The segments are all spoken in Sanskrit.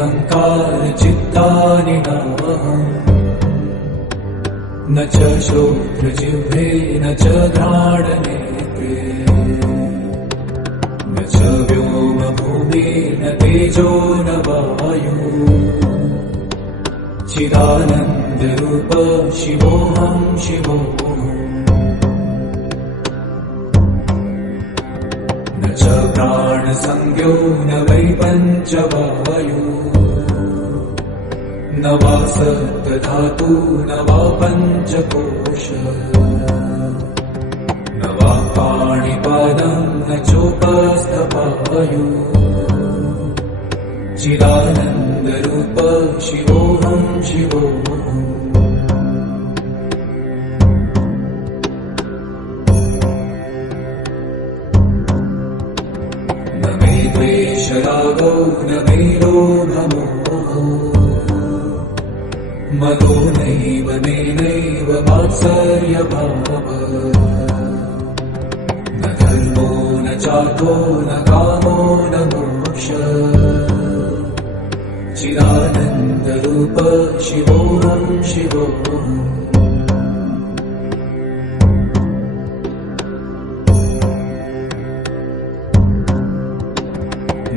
मदोऽहङ्कारचित्तानि नाहम् न च श्रोत्रजिह्वे न च घ्राणनेत्रे न च व्योमभूमि न तेजो न वायु चिदानन्दरूप शिवोऽहं शिवोऽहम् न च प्राणसंज्ञो न वै पञ्चवायु न वा सप्तधातु न वा पञ्चकोश न वा पाणिपादं न चोपस्थपायु चिदानन्दरूप शिवोऽहं शिवोऽहम् न मे द्वेषरागो न मे लोभमोहो मदो नैव मेनैव मात्सर्यभावः न धर्मो न चार्थो न कामो न मोक्षः चिदानन्दरूप शिवोऽहं शिवोऽहम्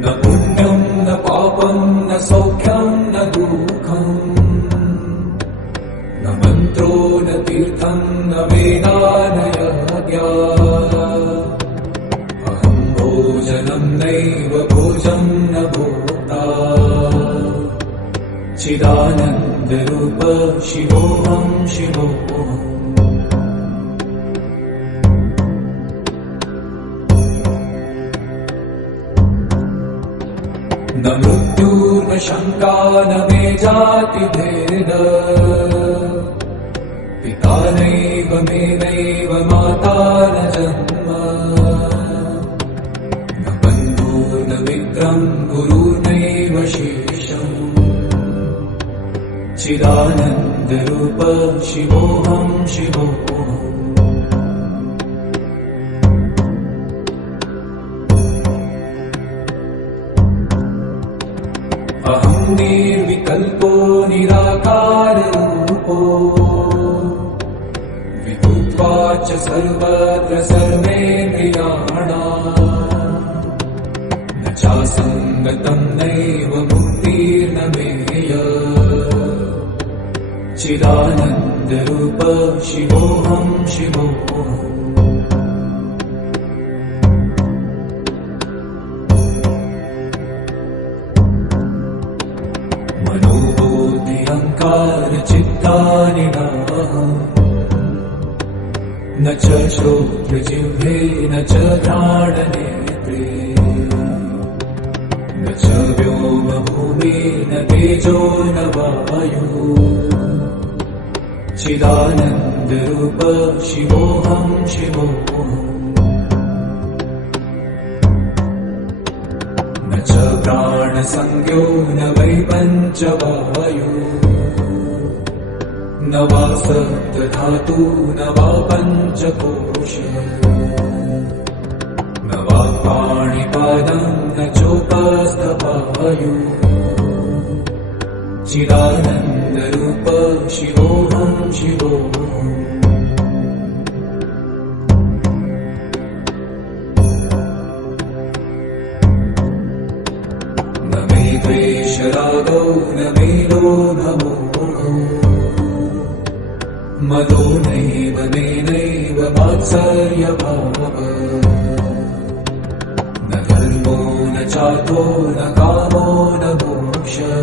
न पुण्यं न पापं न सौख्यं न दुःखम् न मन्त्रो न तीर्थं न वेदा न यज्ञा अहं भोजनं नैव भोजं न भोक्ता चिदानन्दरूप शिवोऽहं शिवोऽहम् न मृत्युर्न शङ्का न मे जातिभेद पिता नैव मे नैव माता न जन्म न बन्धुर्न मित्रं गुरुर्नैव शिष्यम् चिदानन्दरूप शिवोऽहं शिवोऽहम् अहं निर्विकल्पो निराकाररूपो विभुत्वाच्च सर्वत्र सर्वेन्द्रियाणाम् न चासङ्गतं नैव मुक्तिर्न मेय चिदानन्दरूप शिवोऽहं शिवोऽहम् चित्तानि नाहम् न च श्रोत्रजिह्वे न च घ्राणनेत्रे न च व्योमभूमि न तेजो न वायु चिदानन्दरूप शिवोऽहं शिवोऽहम् न च प्राणसंज्ञो न वै पञ्चवायु न वा सप्तधातु न वा पञ्चकोश न वा पाणिपादं न चोपस्थपायु चिदानन्दरूप शिवोऽहं शिवोऽहम् न मे द्वेषरागो न मे लोभमोहो मदो नैव मेनैव मात्सर्यभावः न धर्मो न चार्थो न कामो न मोक्षः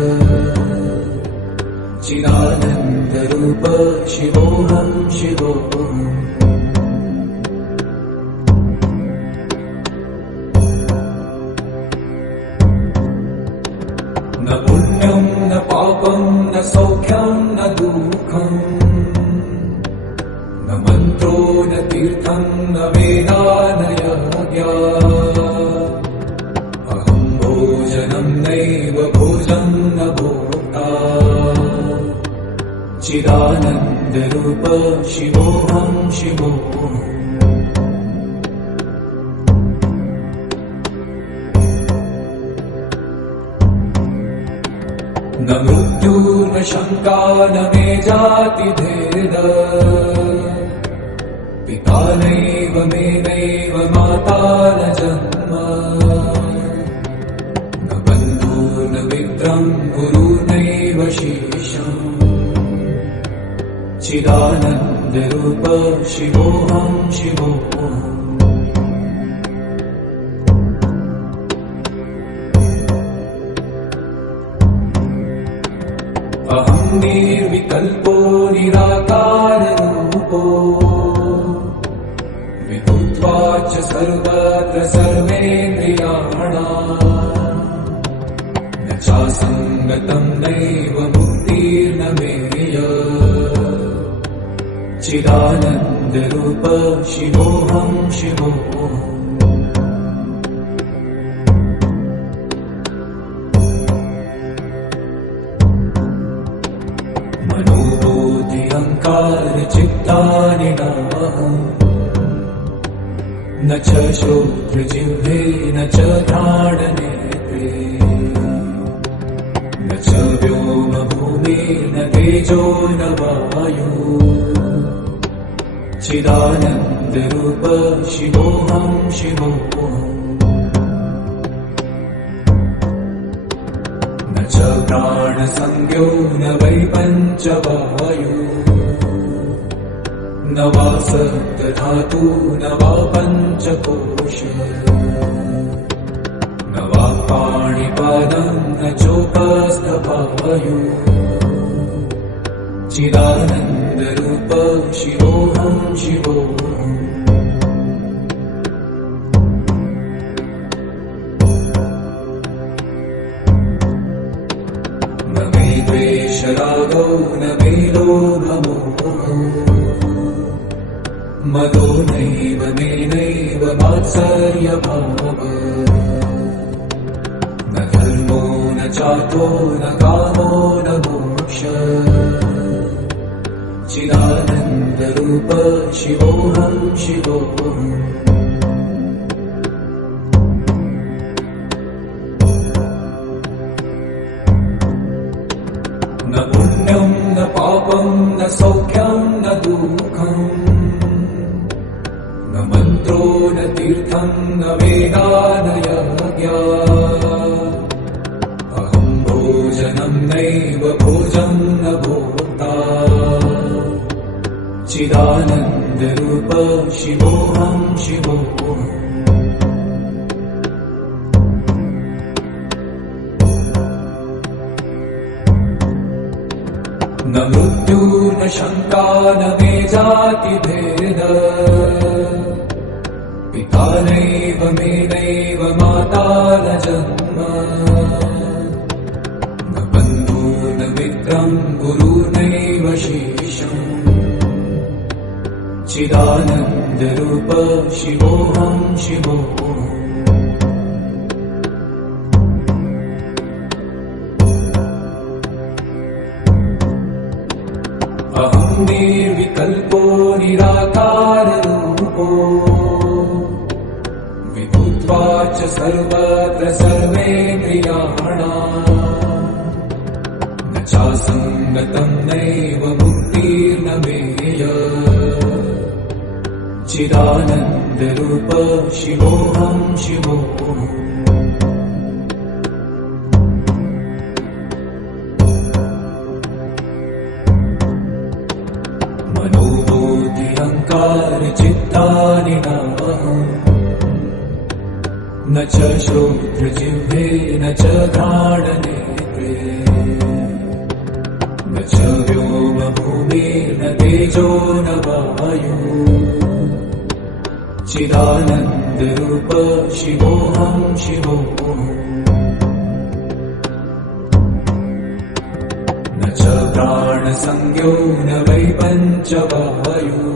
चिदानन्दरूप शिवोऽहं शिवोऽहम् न पुण्यं न पापं न सौख्यं न दुःखम् न मन्त्रो न तीर्थं न वेदा न यज्ञा अहं भोजनं नैव भोजं न भोक्ता चिदानन्दरूप शिवोऽहं शिवोऽहम् न शङ्का न मे जातिभेद पिता नैव मे नैव माता न जन्म न बन्धुर्न मित्रं गुरुर्नैव शिष्यम् चिदानन्दरूप शिवोऽहं शिवोऽहम् अहं निर्विकल्पो निराकाररूपो विभूत्वाच्च सर्वत्र सर्वेन्द्रियाणाम् न चासङ्गतं नैव मुक्तिर्न मेय चिदानन्दरूप शिवोऽहं शिवोऽहम् चित्तानि नाहम् न च श्रोत्रजिह्वे न च घ्राणनेत्रे न च व्योमभूमिर्न तेजो न वायु चिदानन्दरूप शिवोऽहं शिवोऽहम् न च प्राणसंज्ञो न वै पञ्चवायु न वा सप्तधातु न वा पञ्चकोश न वा पाणिपादं न चोपस्थपायु चिदानन्दरूप शिवोऽहं शिवोऽहम् न मे द्वेषरागो न मे लोभमोहो मदो नैव मे नैव मात्सर्यभावः न धर्मो न चातो न कामो न मोक्षः चिदानन्दरूप शिवोऽहं शिवोऽहम् न पुण्यं न पापं न सौख्यं न दुःखम् न मन्त्रो न तीर्थं न वेदा न यज्ञा अहं भोजनं नैव भोजं न भोक्ता चिदानन्दरूप शिवोऽहं शिवोऽहम् न मृत्यु न शङ्का न मे जातिभेद पिता नैव मे नैव माता न जन्म न बन्धुर्न मित्रं गुरुर्नैव शिष्यम् चिदानन्दरूप शिवोऽहं शिवोऽहम् अहं निर्विकल्पो निराकाररूपो विभूत्वाच्च सर्वत्र सर्वेन्द्रियाणाम् न चासङ्गतं नैव मुक्तिर्न मेय चिदानन्दरूप शिवोऽहं शिवोऽहम् चित्तानि नाहम् न च श्रोत्रजिह्वे न च घ्राणनेत्रे न च व्योमभूमिर्न तेजो न वायु चिदानन्दरूप शिवोऽहं शिवोऽहम् न च प्राणसंज्ञो न वै पञ्चवायु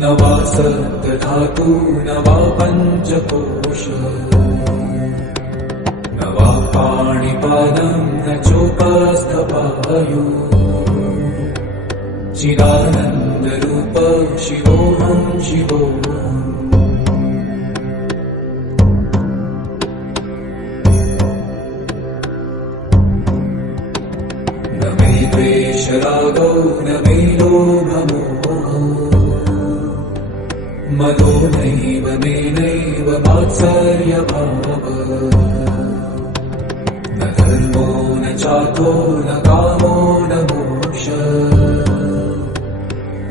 न वा सप्तधातु न वा पञ्चकोश न वा पाणिपादं न चोपस्थपायु चिदानन्दरूप शिवोऽहं शिवोऽहम् मनो नैव मेनैव मात्सर्यभाव न धर्मो न चार्थो न कामो न मोक्ष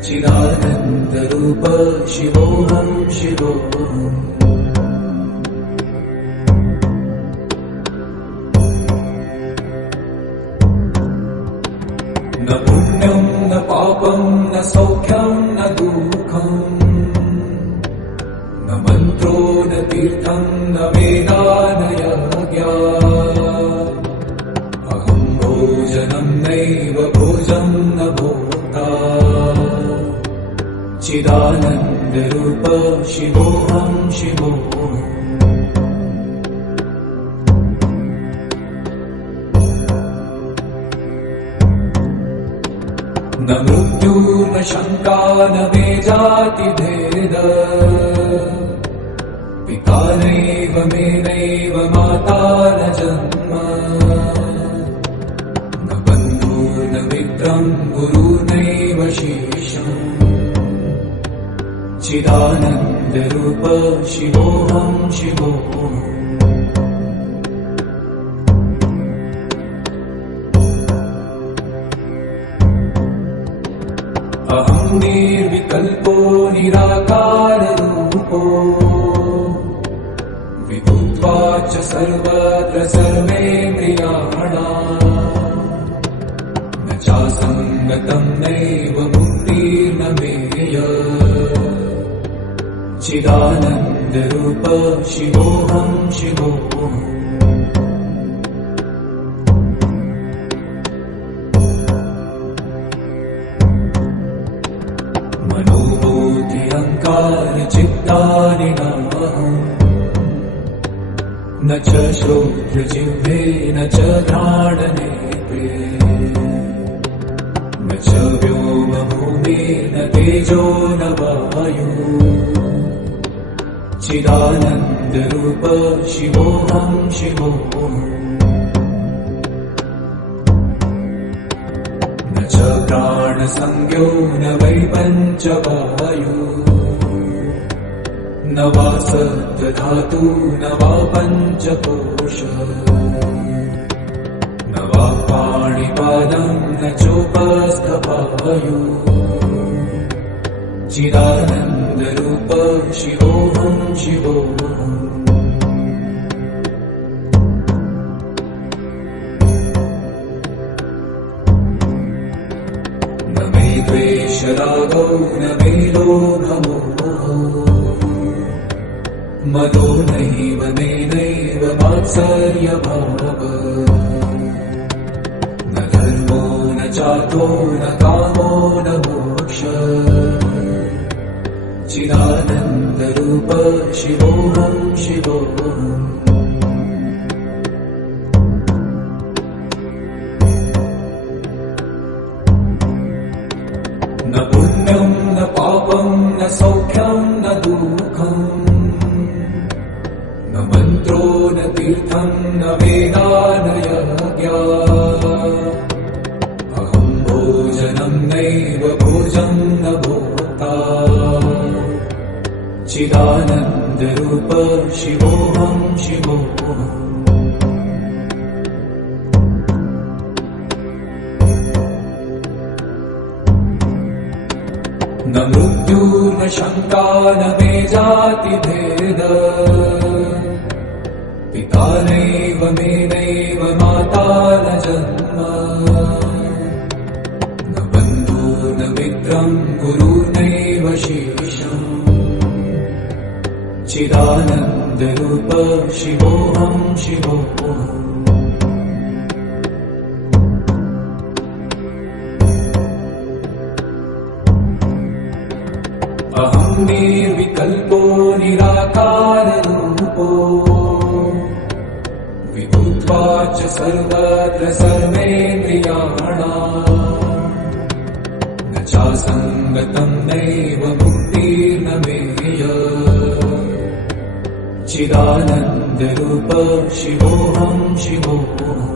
चिदानन्दरूप शिवोऽहं शिवोऽहम् न पुण्यं न पापं न सौख्यं न दुःखम् न मन्त्रो न तीर्थं न वेदा न यज्ञा अहं भोजनं नैव भोजं न भोक्ता चिदानन्दरूप शिवोऽहं शिवोऽहम् न मृत्यु न शङ्का न मे जातिभेद पिता नैव मे नैव माता न जन्म न बन्धु न मित्रं गुरुर्नैव शिष्यम् चिदानन्दरूप शिवोऽहं शिवोऽहम् अहं निर्विकल्पो निराकाररूपो विभुत्वाच्च सर्वत्र सर्वेन्द्रियाणाम् न चासङ्गतं नैव मुक्तिर्न मेय चिदानन्दरूप शिवोऽहं शिवोऽहम् चित्तानि नाहम् न च श्रोत्रजिह्वे न च घ्राणनेत्रे न च व्योमभूमि न तेजो न वायु चिदानन्दरूप शिवोऽहं शिवोऽहम् न च प्राणसंज्ञो न वै पञ्चवायु न वा सप्तधातु न वा पञ्चकोश न वा पाणिपादं न चोपस्थपायु चिदानन्दरूप शिवोऽहं शिवोऽहम् न मे द्वेषरागौ न मे लोभमोहौ मनो नैव मेनैव मात्सर्यभाव न धर्मो न चार्थो न कामो न मोक्ष चिदानन्दरूप शिवोऽहं शिवोऽहम् न पुण्यं न पापं न सौख्यं न दुःखम् न मन्त्रो न तीर्थं न वेदा न यज्ञा अहं भोजनं नैव भोजं न भोक्ता चिदानन्दरूप शिवोऽहं शिवोऽहम् न मृत्यु न शङ्का न मे जातिभेद पिता नैव मे नैव माता न जन्म न बन्धु न मित्रं गुरुर्नैव शिष्यम् चिदानन्दरूप शिवोऽहं शिवोऽहम् अहं निर्विकल्पो निराकाररूपो विभुत्वाच्च सर्वत्र सर्वेन्द्रियाणाम् न चासङ्गतं नैव मुक्तिर्न मेय चिदानन्दरूप शिवोऽहं शिवोऽहम्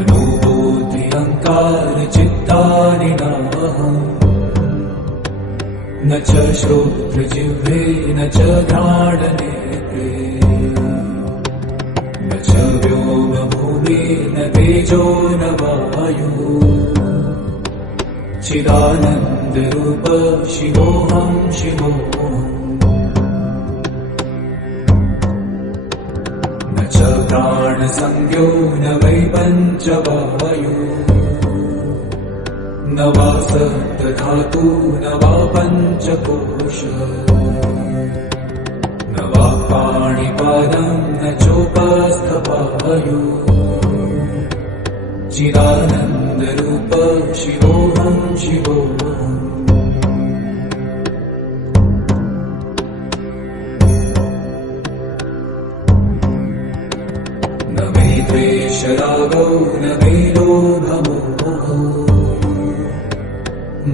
मनोबुद्धि अहंकार चित्तानि नाहम् न च श्रोत्रजिह्वे न च घ्राणनेत्रे न च व्योमभूमि न तेजो न वायु चिदानन्दरूप शिवोऽहं शिवोऽहम् न च प्राणसंज्ञो न वै पञ्चवायु न वा सप्तधातु न वा पञ्चकोश न वा पाणिपादं न चोपस्थपायु चिदानन्दरूप शिवोऽहं शिवोऽहम् न मे द्वेषरागौ न मे लोभमोहो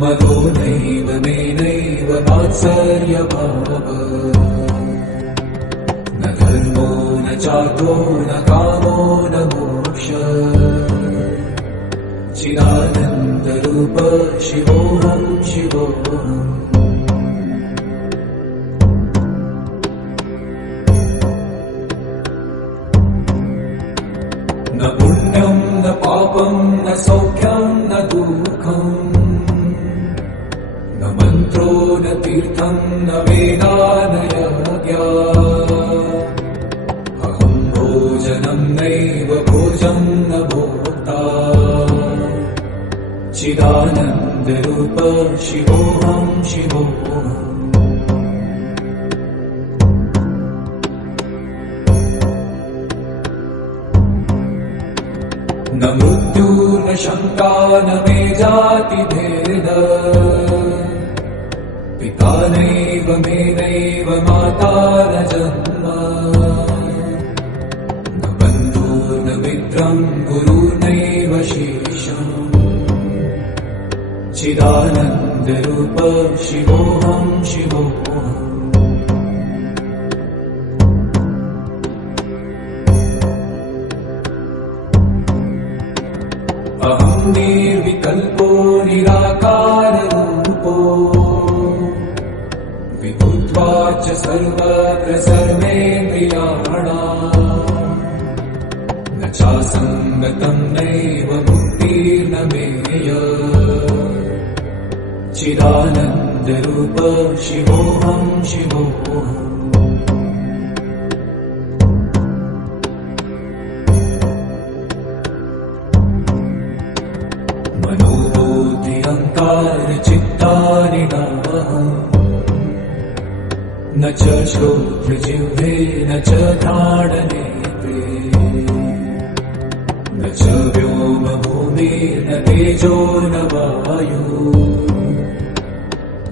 मदो नैव मे नैव मात्सर्यभावः न धर्मो न चार्थो न कामो न मोक्षः चिदानन्दरूप शिवोऽहं शिवोऽहम् न पुण्यं न पापं न सौख्यं न दुःखम् न मन्त्रो न तीर्थं न वेदा न यज्ञा अहं भोजनं नैव भोजं न भोक्ता चिदानन्दरूप शिवोऽहं शिवोऽहम् न मृत्यु न शङ्का न मे जातिभेद पिता नैव मे नैव माता न जन्म न बन्धु न मित्रं गुरुर्नैव शिष्यम् चिदानन्दरूप शिवोऽहं शिवोऽहम् अहं निर्विकल्पो निराकाररूपो विभूत्वाच सर्वत्र सर्वेन्द्रियाणाम् न चासङ्गतं नैव मुक्तिर्न मेय चिदानन्दरूप शिवोऽहं शिवोऽहम् मनोबुद्धि अहंकार चित्तानि नाहम् न च श्रोत्रजिह्वे न च घ्राणनेत्रे न च व्योमभूमि न तेजो न वायु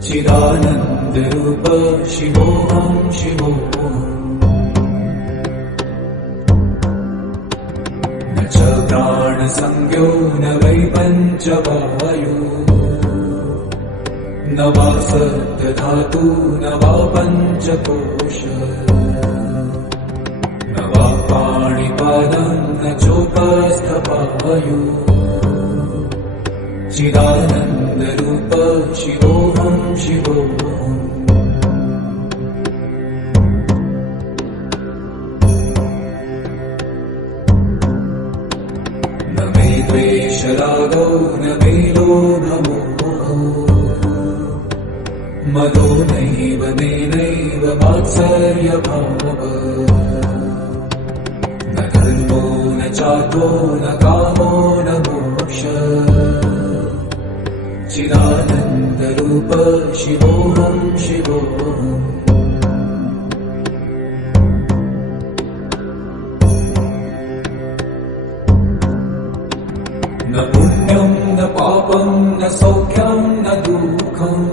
चिदानन्दरूप शिवोऽहं शिवोऽहम् न च प्राणसंज्ञो न वै पञ्चवायु न वा सप्तधातु न वा पञ्चकोश न वा पाणिपादं न चोपस्थपायु चिदानन्दरूप शिवोऽहं शिवोऽहम् न मे द्वेषरागौ न मे लोभमोहो मदो नैव मे नैव मात्सर्यभावः न धर्मो न चार्थो न कामो न मोक्षः चिदानन्दरूप शिवोऽहं शिवोऽहम् न पुण्यं न पापं न सौख्यं न दुःखम्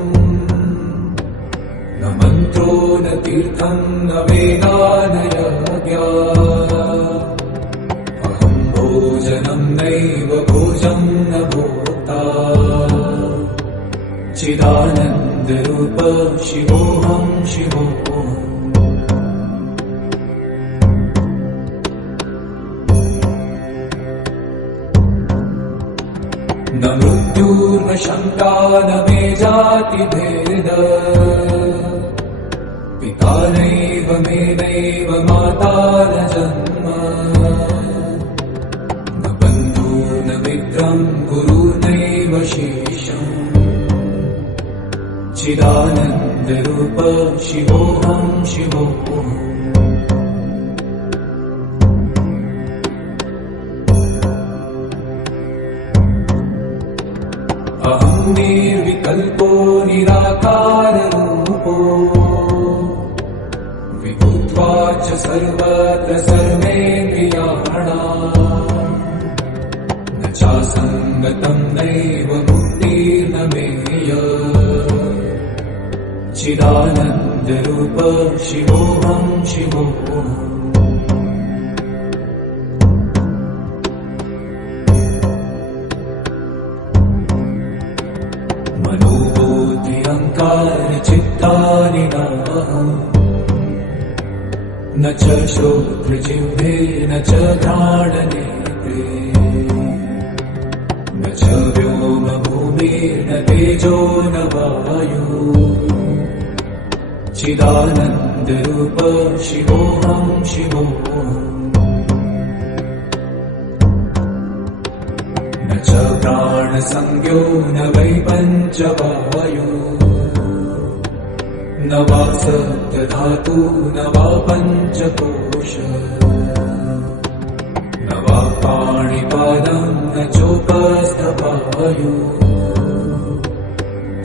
न मन्त्रो न तीर्थं न वेदा न यज्ञा अहं भोजनं नैव भोजं न भोक्ता चिदानन्दरूप शिवोऽहं शिवोऽहम् न शङ्का न मे जातिभेद पिता नैव मे नैव माता न जन्म न बन्धु न मित्रं गुरुर्नैव शेषम् चिदानन्दरूप शिवोऽहं शिवोऽहम् अहं निर्विकल्पो निराकाररूपो विभूत्वाच्च सर्वत्र सर्वेन्द्रियाणाम् न चासङ्गतं नैव मुक्तिर्न मेय चिदानन्दरूप शिवोऽहं शिवोऽहम् चित्तानि न च श्रोत्रजिह्वे न च घ्राणनेत्रे न च व्योमभूमिर्न तेजो न वायु चिदानन्दरूप शिवोऽहं शिवोऽहम् न च प्राणसंज्ञो न वै पञ्चवायु न वा सप्तधातु न वा पञ्चकोश न वा पाणिपादं न चोपस्थपायु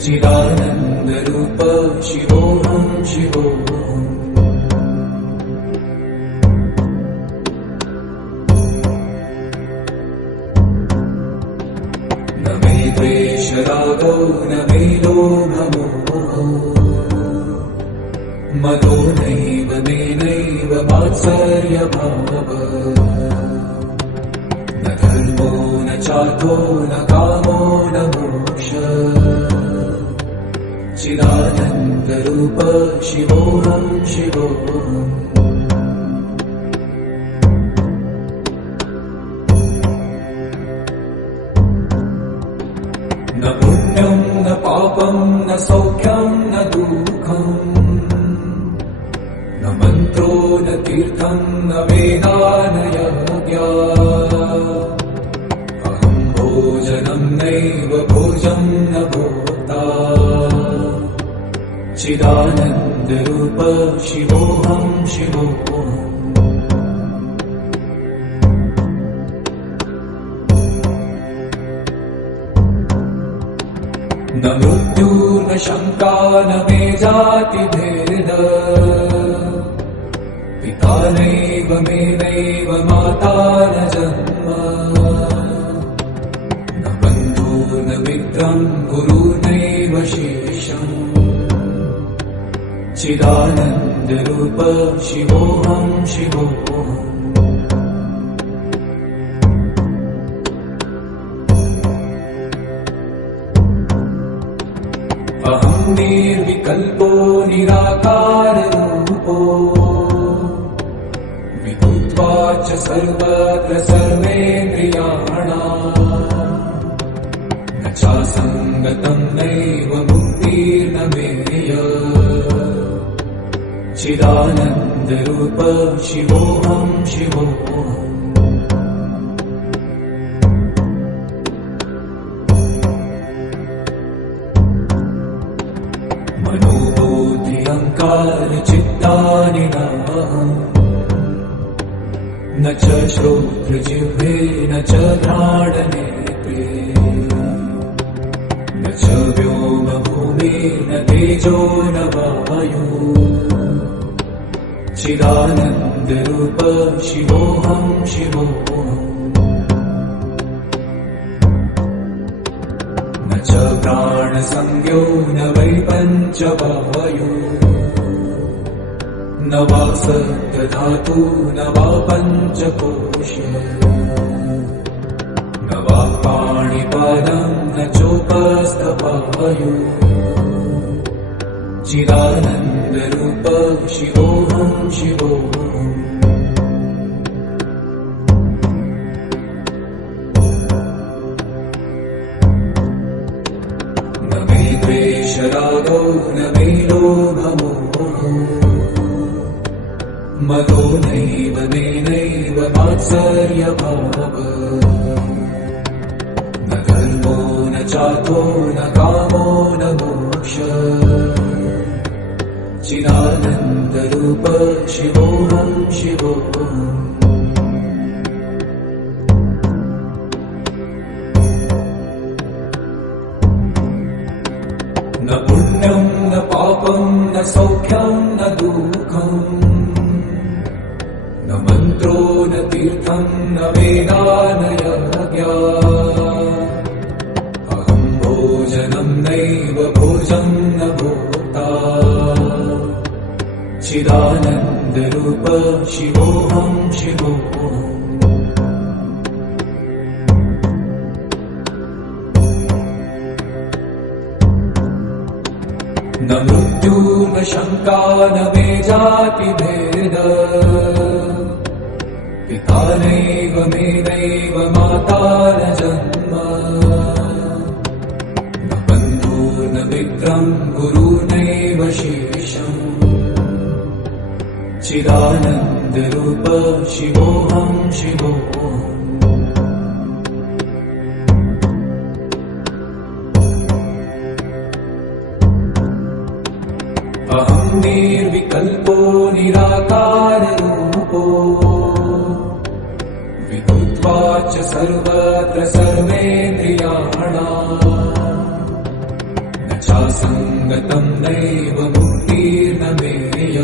चिदानन्दरूप शिवोऽहं शिवोऽहम् न मे द्वेषरागौ न मे लोभमोहो मदो नैव मे नैव मात्सर्यभावः न धर्मो न चार्थो न कामो न मोक्षः चिदानन्दरूप शिवोऽहं शिवोऽहम् न पुण्यं न पापं न सौख्यं न दुःखम् न मन्त्रो न तीर्थं न वेदा न यज्ञा अहं भोजनं नैव भोजं न भोक्ता चिदानन्दरूप शिवोऽहं शिवोऽहम् न मृत्यु न शङ्का न मे जातिभेद पिता नैव मे नैव माता न जन्म न बन्धु न मित्रं गुरुर्नैव शेषम् चिदानन्दरूप शिवोऽहं शिवोऽहम् अहं निर्विकल्पो निराकाररूपो विभूत्वाच्च सर्वत्र सर्वेन्द्रियाणाम् न चासङ्गतं नैव मुक्तिर्न मेय चिदानन्दरूप शिवोऽहं शिवोऽहम् चित्तानि न च श्रोत्रजिह्वे न च घ्राणनेत्रे न च व्योमभूमिर्न तेजो न वायु चिदानन्दरूप शिवोऽहं शिवोऽहम् न च प्राणसंज्ञो न वै पञ्चवायु न वा सप्तधातु न वा पञ्चकोश न वा पाणिपादं न चोपस्थपायु चिदानन्दरूप शिवोऽहं शिवोऽहम् द्वेषरागौ न मे लोभमोहो मदो नैव मेनैव मात्सर्यभावः न धर्मो न चार्थो न कामो न मोक्षः चिदानन्दरूप शिवोऽहं शिवोऽहम् न पुण्यं न पापं न सौख्यं न दुःखम् न मन्त्रो न तीर्थं न वेदा न यज्ञा अहं भोजनं नैव भोजं न भोक्ता चिदानन्दरूप शिवोऽहं शिवोऽहम् न मृत्यु न शङ्का न मे जातिभेद पिता नैव मे नैव माता न जन्म न बन्धुर्न मित्रं गुरुर्नैव शिष्यम् चिदानन्दरूप शिवोऽहं शिवोऽहम् अहं निर्विकल्पो निराकाररूपो विभुत्वाच्च सर्वत्र सर्वेन्द्रियाणाम् न चासङ्गतं नैव मुक्तिर्न मेय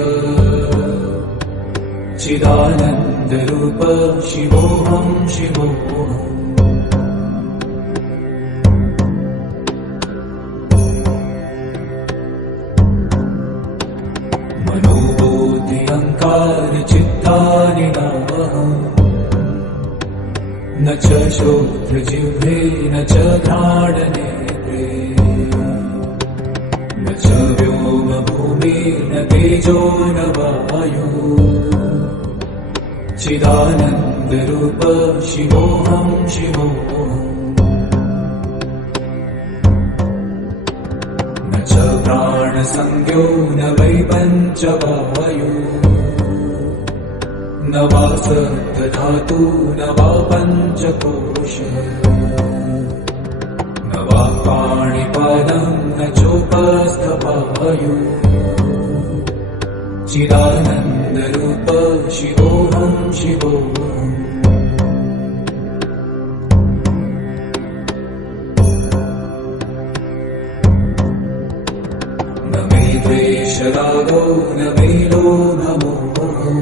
चिदानन्दरूप शिवोऽहं शिवोऽहम् मनोबुद्धि अहङ्कार चित्तानि नाहम् न च श्रोत्रजिह्वे न च घ्राणनेत्रे न च व्योमभूमिर्न तेजो न वायु चिदानन्दरूप शिवोऽहं शिवोऽहम् न च प्राणसंज्ञो न वै पञ्चवायु न वा सप्तधातु न वा पञ्चकोश न वा पाणिपादं न चोपस्थपायु चिदानन्दरूप शिवोऽहं शिवोऽहम् न मे द्वेषरागौ न मे लोभमोहो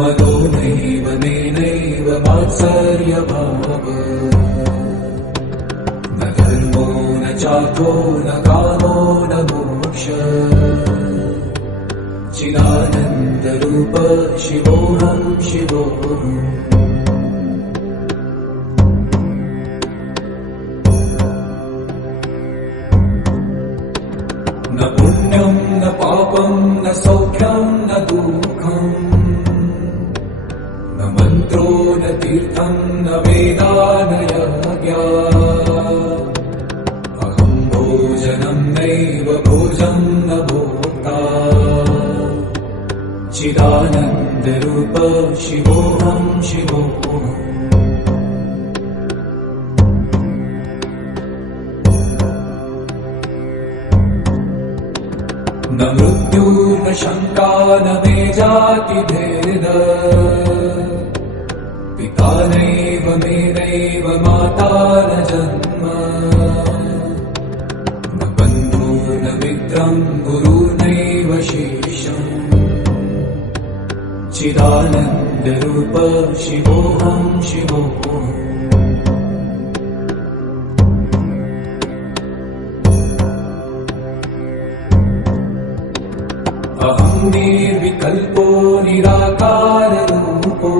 मदो नैव मेनैव मात्सर्यभावः न धर्मो न चार्थो न कामो न मोक्षः चिदानन्दरूप शिवोऽहं शिवोऽहम् न पुण्यं न पापं न सौख्यं न दुःखम् न मन्त्रो न तीर्थं न वेदा न यज्ञा अहं भोजनं नैव भोजं न भोक्ता चिदानन्दरूप शिवोऽहं शिवोऽहम् न मृत्यु न शङ्का न मे जातिभेद पिता नैव मे नैव माता न जन्म न बन्धुर्न मित्रं गुरुर्नैव शिष्यम् चिदानन्दरूप शिवोऽहं शिवोऽहम् अहं निर्विकल्पो निराकाररूपो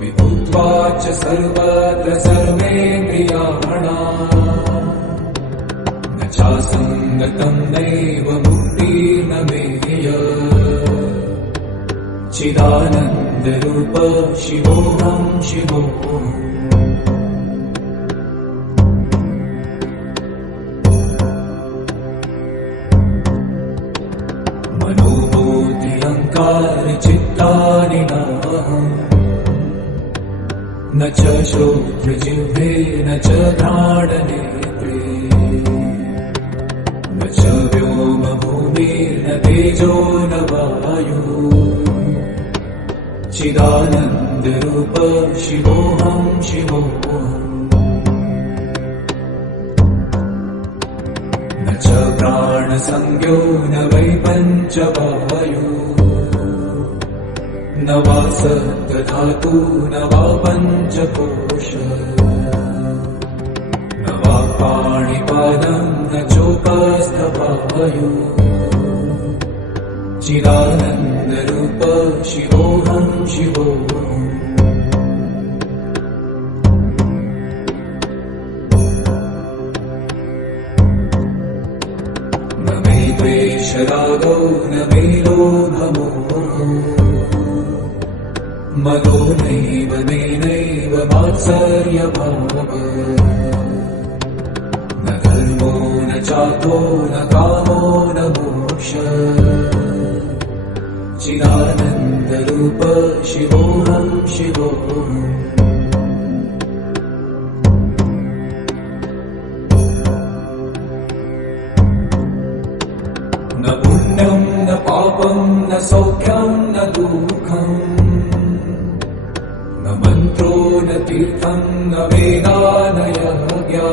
विभुत्वाच्च सर्वत्र सर्वेन्द्रियाणाम् न चासङ्गतं नैव मुक्तिर्न मेय चिदानन्दरूप शिवोऽहं शिवोऽहम् न च श्रोत्रजिह्वे न च घ्राणनेत्रे न च व्योमभूमिर्न तेजो न वायु चिदानन्दरूप शिवोऽहं शिवोऽहम् न च प्राणसंज्ञो न वै पञ्चवायु न वा सप्तधातु न वा पञ्चकोश न वा पाणिपादं न चोपस्थवायु चिदानन्दरूप शिवोऽहं शिवोऽहम् न मे द्वेषरागौ न मे लोभमोहो मदो नैव मेनैव मात्सर्यभावः न धर्मो न चार्थो न कामो न मोक्षः चिदानन्दरूप शिवोऽहं शिवोऽहम् न पुण्यं न पापं न सौख्यं न दुःखम् न मन्त्रो न तीर्थं न वेदा न यज्ञा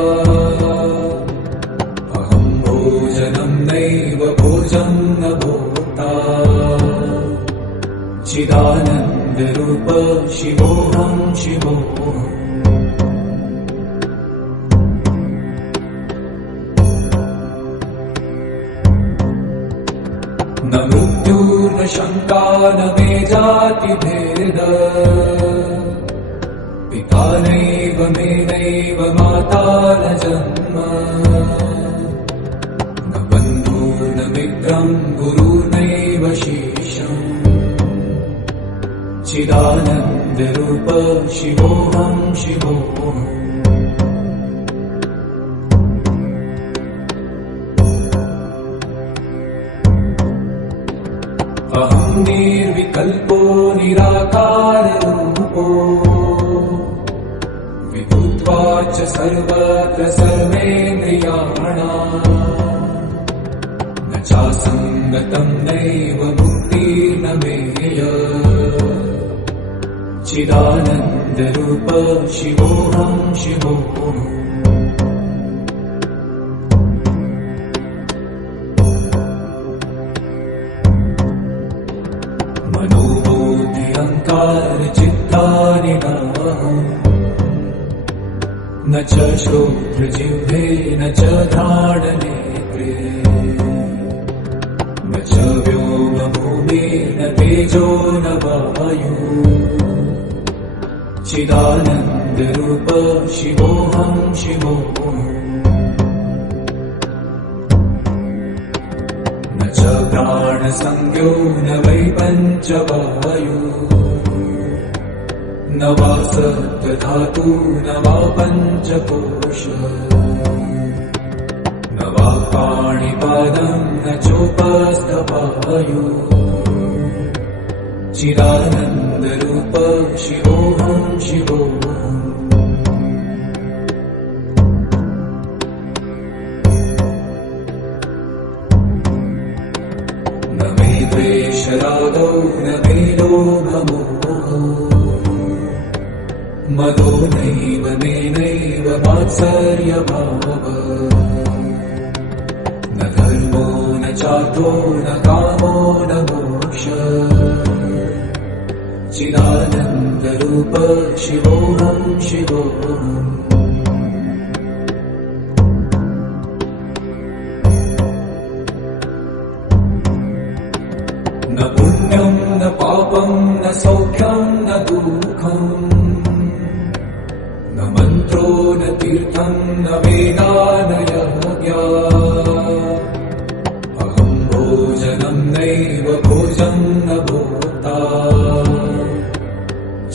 अहं भोजनं नैव भोजं न भोक्ता चिदानन्दरूप शिवोऽहं शिवोऽहम् न मृत्युर्न शङ्का न मे जातिभेद पिता नैव मे नैव माता न जन्म न बन्धुर्न मित्रं गुरुर्नैव शिष्यम् चिदानन्दरूप शिवोऽहं शिवोऽहम् अहं निर्विकल्पो निराकाररूपो विभूत्वा च सर्वत्र सर्वेन्द्रियाणाम् न चासङ्गतं नैव मुक्तिर्न मेय चिदानन्दरूप शिवोऽहं शिवोऽहम् चित्तानि न च श्रोत्रजिह्वे न च घ्राणनेत्रे न च व्योमभूमिर्न तेजो न वायु चिदानन्दरूप शिवोऽहं शिवोऽहम् न च प्राणसंज्ञो न वै पञ्चवायु न वा सप्तधातु न वा पञ्चकोश न वा पाणिपादं न चोपस्थवायु चिदानन्दरूप शिवोऽहं शिवोऽहम् न मे द्वेषरागौ न मे लोभमोहो मदो नैव मेनैव मात्सर्यभावः न धर्मो न चार्थो न कामो न मोक्षः चिदानन्दरूप शिवोऽहं शिवोऽहम् न पुण्यं न पापं न सौख्यं न दुःखम् न मन्त्रो न तीर्थं न वेदा न यज्ञा अहं भोजनं नैव भोजं न भोक्ता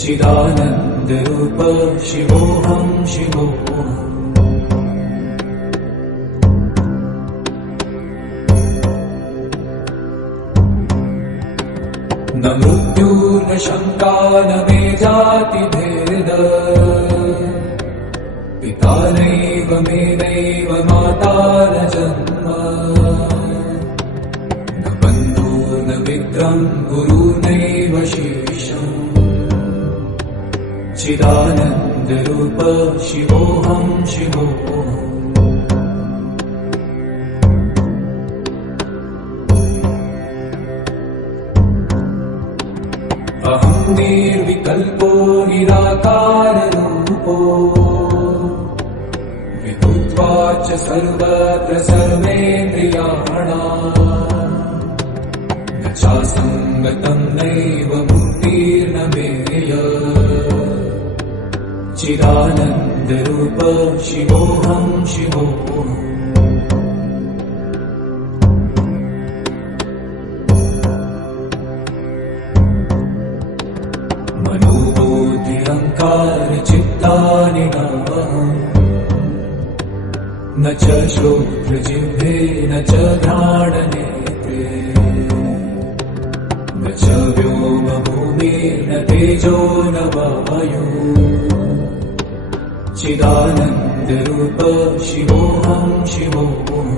चिदानन्दरूप शिवोऽहं शिवोऽहम् न मृत्युर्न शङ्का न मे जातिभेद पिता नैव मे नैव माता न जन्म न बन्धु न मित्रं गुरुर्नैव शिष्यम् चिदानन्दरूप शिवोऽहं शिवोऽहम् अहं निर्विकल्पो निराकाररूपो विभूत्वाच सर्वत्र सर्वेन्द्रियाणाम् न चासङ्गतं नैव मुक्तिर्न मेय चिदानन्दरूप शिवोऽहं शिवोऽहम् चित्तानि न च श्रोत्रजिह्वे न च घ्राणनेत्रे न च व्योमभूमिर्न तेजो न वायु चिदानन्दरूप शिवोऽहं शिवोऽहम्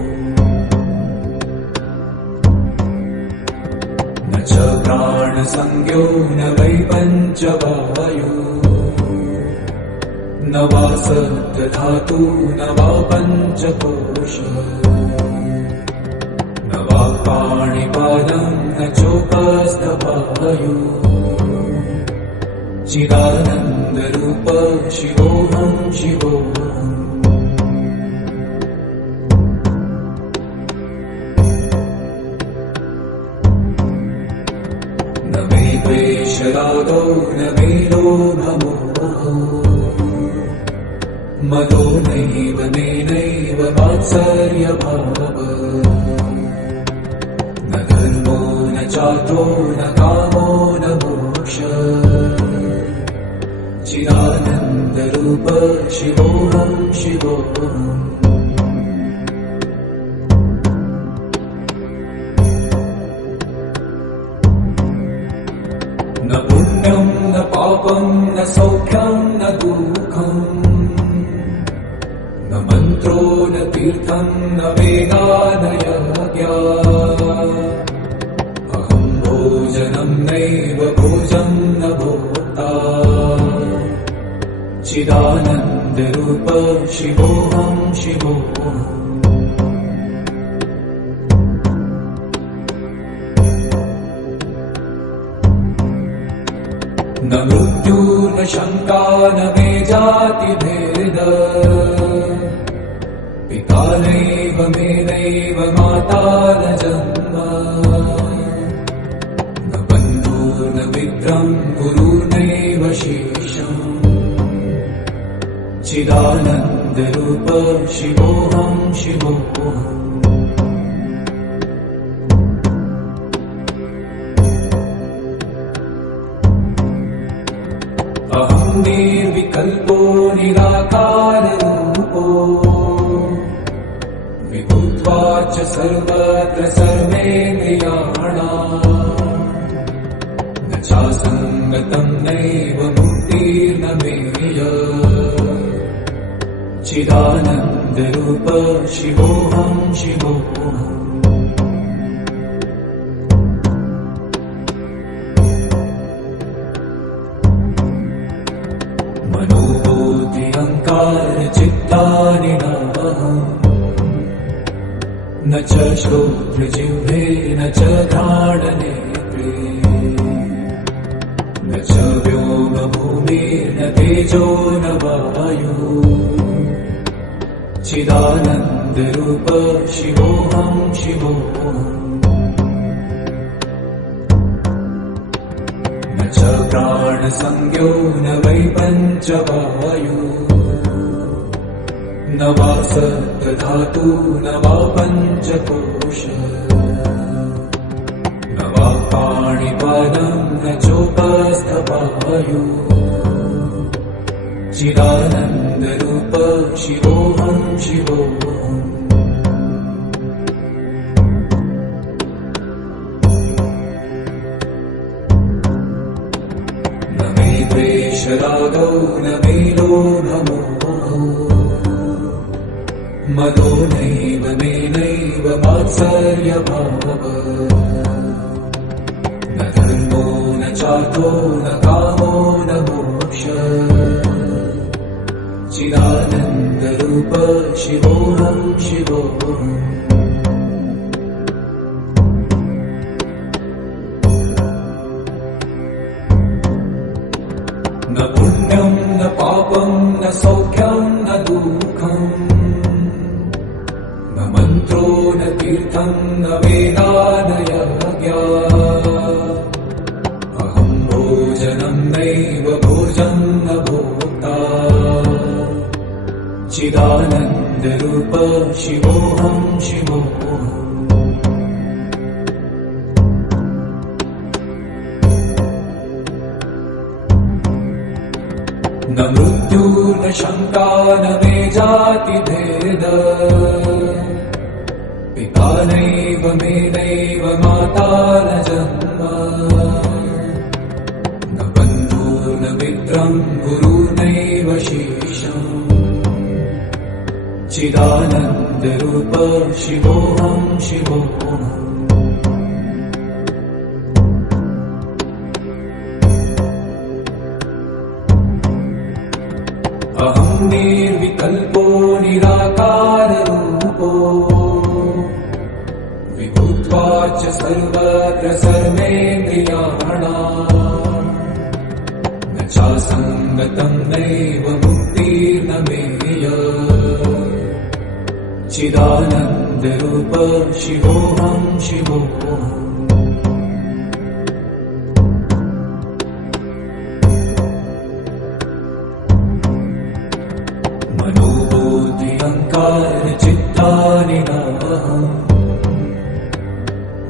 न च प्राणसंज्ञो न वै पञ्चवायु न वा सप्तधातु न वा पञ्चकोश न वा पाणिपादं न चोपस्थपायु चिदानन्दरूप शिवोऽहं शिवोऽहम् न मे द्वेषरागौ न मे लोभमोहो मदो नैव नेनैव वात्सर्यभावः न धर्मो न चातो न कामो न मोक्षः चिदानन्दरूप शिवोऽहं शिवोऽहम् न पुण्यं न पापं न सौख्यं न दुःखम् न मन्त्रो न तीर्थं न वेदा न यज्ञा अहं भोजनं नैव भोजं न भोक्ता चिदानन्दरूप शिवोऽहं शिवोऽहम् न मृत्युर्न शङ्का न मे जातिभेद पिता नैव मे नैव माता न जन्म न बन्धुर्न मित्रं गुरुर्नैव शिष्यम् चिदानन्दरूप शिवोऽहं शिवोऽहम् अहं निर्विकल्पो निराकाररूपो विभूत्वाच सर्वत्र सर्वेन्द्रियाणाम् न चासङ्गतं नैव मुक्तिर्न मेय चिदानन्दरूप शिवोऽहं शिवोऽहम् चित्तानि न च श्रोत्रजिह्वे न च घ्राणनेत्रे न च व्योमभूमिर्न तेजो न वायु चिदानन्दरूप शिवोऽहं शिवोऽहम् न च प्राणसंज्ञो न वै पञ्चवायु न वा सप्तधातु न वा पञ्चकोश न वा पाणिपादं न चोपस्थपायु चिदानन्दरूप शिवोऽहं शिवोऽहम् न मे द्वेषरागौ न मे लोभमोहो मदो नैव मेनैव मात्सर्यभावः न धर्मो न चार्थो न कामो न मोक्षः चिदानन्दरूप शिवोऽहं शिवोऽहम् न पुण्यं न पापं न सौख्यं न दुःखम् न मन्त्रो न तीर्थं न वेदा न यज्ञः अहं भोजनं नैव भोजं न भोक्ता चिदानन्दरूप शिवोऽहं शिवोऽहम् न मृत्यु न शङ्का न मे जातिभेद पिता नैव मे नैव माता न जन्म न बन्धु न मित्रं गुरुर्नैव शिष्यम् चिदानन्दरूप शिवोऽहं शिवोऽहम् अहं निर्विकल्पो निराकाररूपो विभूत्वाच्च सर्वत्र सर्वेन्द्रियाणाम् न चासङ्गतं नैव मुक्तिर्न मेय चिदानन्दरूप शिवोऽहं शिवोऽहम् चित्तानि नाहम्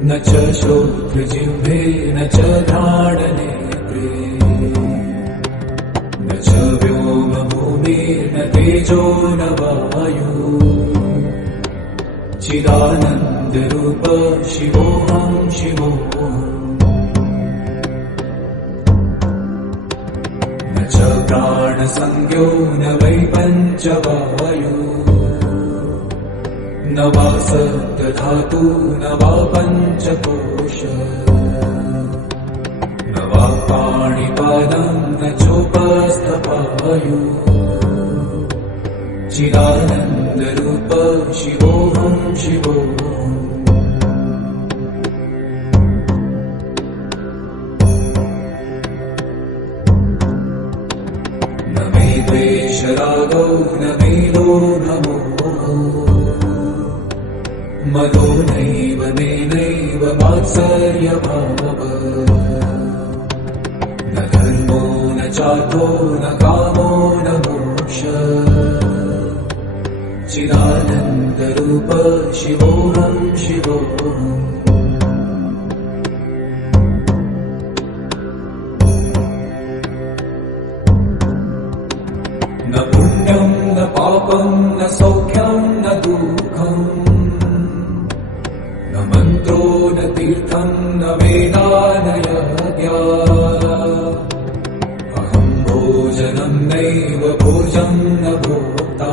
न च श्रोत्रजिह्वे न च घ्राणनेत्रे न च व्योमभूमिर्न तेजो न वायु चिदानन्दरूप शिवोऽहं शिवोऽहम् न च प्राणसंज्ञो न वै पञ्चवायु न वा सप्तधातु न वा पञ्चकोश न वा पाणिपादं न चोपस्थपायु चिदानन्दरूप शिवोऽहं शिवोऽहम् न मे द्वेषरागौ न मे लोभमोहौ मदो नैव मेनैव मात्सर्यभावः न धर्मो न चार्थो न कामो न मोक्षः चिदानन्दरूप शिवोऽहं शिवोऽहम् न पुण्यं न पापं न सौख्यं न दुःखम् न मन्त्रो न तीर्थं न वेदा न यज्ञः अहं भोजनं नैव भोजं न भोक्ता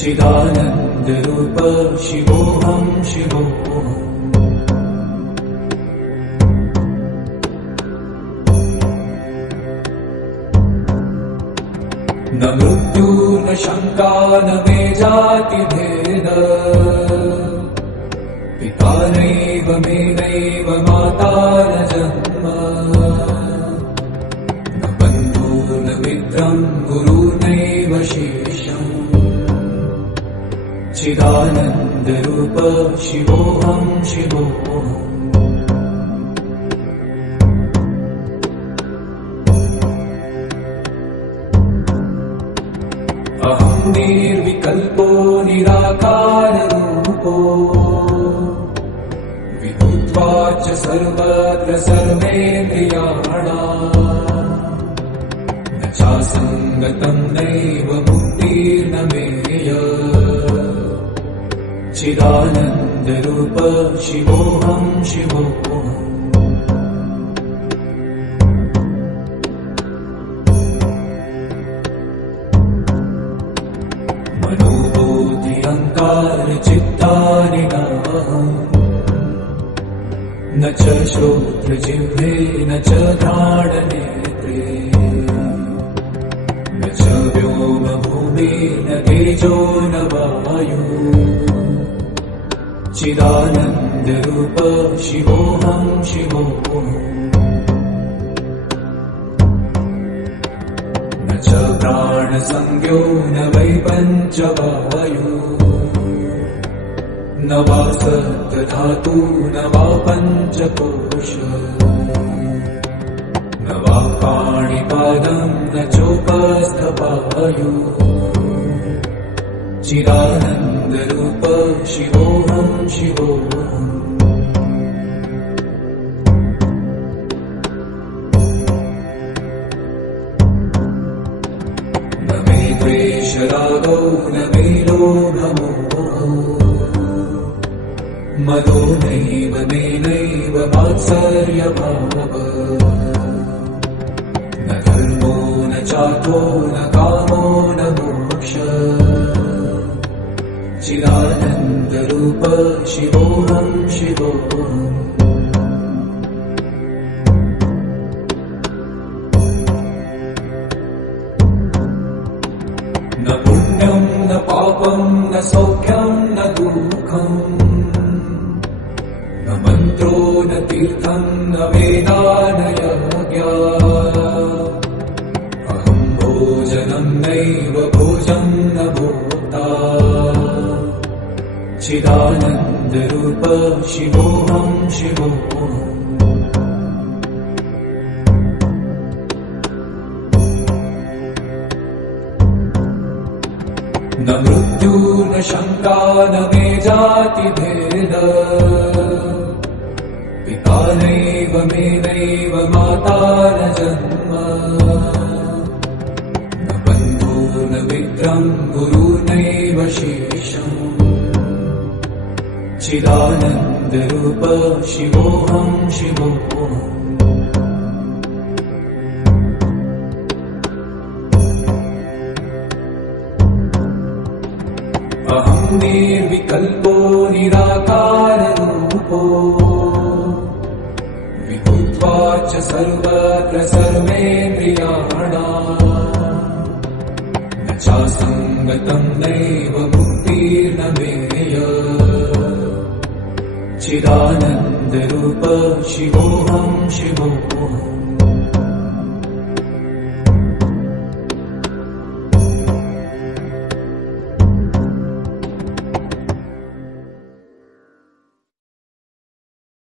चिदानन्दरूप शिवोऽहं शिवोऽहम् न मृत्यु न शङ्का न मे जातिभेद पिता नैव मे नैव माता न जन्म न बन्धु न मित्रं गुरुर्नैव शिष्यम् चिदानन्दरूप शिवोऽहं शिवोऽहम् अहं निर्विकल्पो निराकाररूपो विभूत्वाच्च सर्वत्र सर्वेन्द्रियाणाम् न चासङ्गतं नैव मुक्तिर्न मेय चिदानन्दरूप शिवोऽहं शिवोऽहम् संस्कारचित्तानि नाहम् न च श्रोत्रजिह्वे न च घ्राणनेत्रे न च व्योमभूमि न तेजो न वायु चिदानन्दरूप शिवोऽहं शिवोऽहम् न च प्राणसंज्ञो न वै पञ्चवायु न वा सप्तधातु न वा पञ्चकोश न वा पाणिपादम् न चोपस्थपायु चिदानन्दरूप शिवोऽहं शिवोऽहम् न मे द्वेषरागौ न मे लोभमोहो मदो नैव मेनैव वात्सर्यभावः न धर्मो न चार्थो न कामो न मोक्षः चिदानन्दरूप शिवोऽहं शिवोऽहम् न पुण्यं न पापं न सौख्यं न दुःखम् न मन्त्रो न तीर्थं न वेदा न यज्ञा अहं भोजनं नैव भोजं न भोक्ता चिदानन्दरूप शिवोऽहं शिवोऽहम् न मृत्यु न शङ्का न मे जातिभेद पिता नैव मे नैव माता न जन्म न बन्धो न मित्रं गुरुर्नैव शेषम् चिदानन्दरूप शिवोऽहं शिवोऽहम् अहं निर्विकल्पो निराकाररूपो विभूत्वाच सर्वत्र सर्वेन्द्रियाणाम् न चासङ्गतं नैव मुक्तिर्न मेय चिदानन्दरूप शिवोऽहं शिवोऽहम्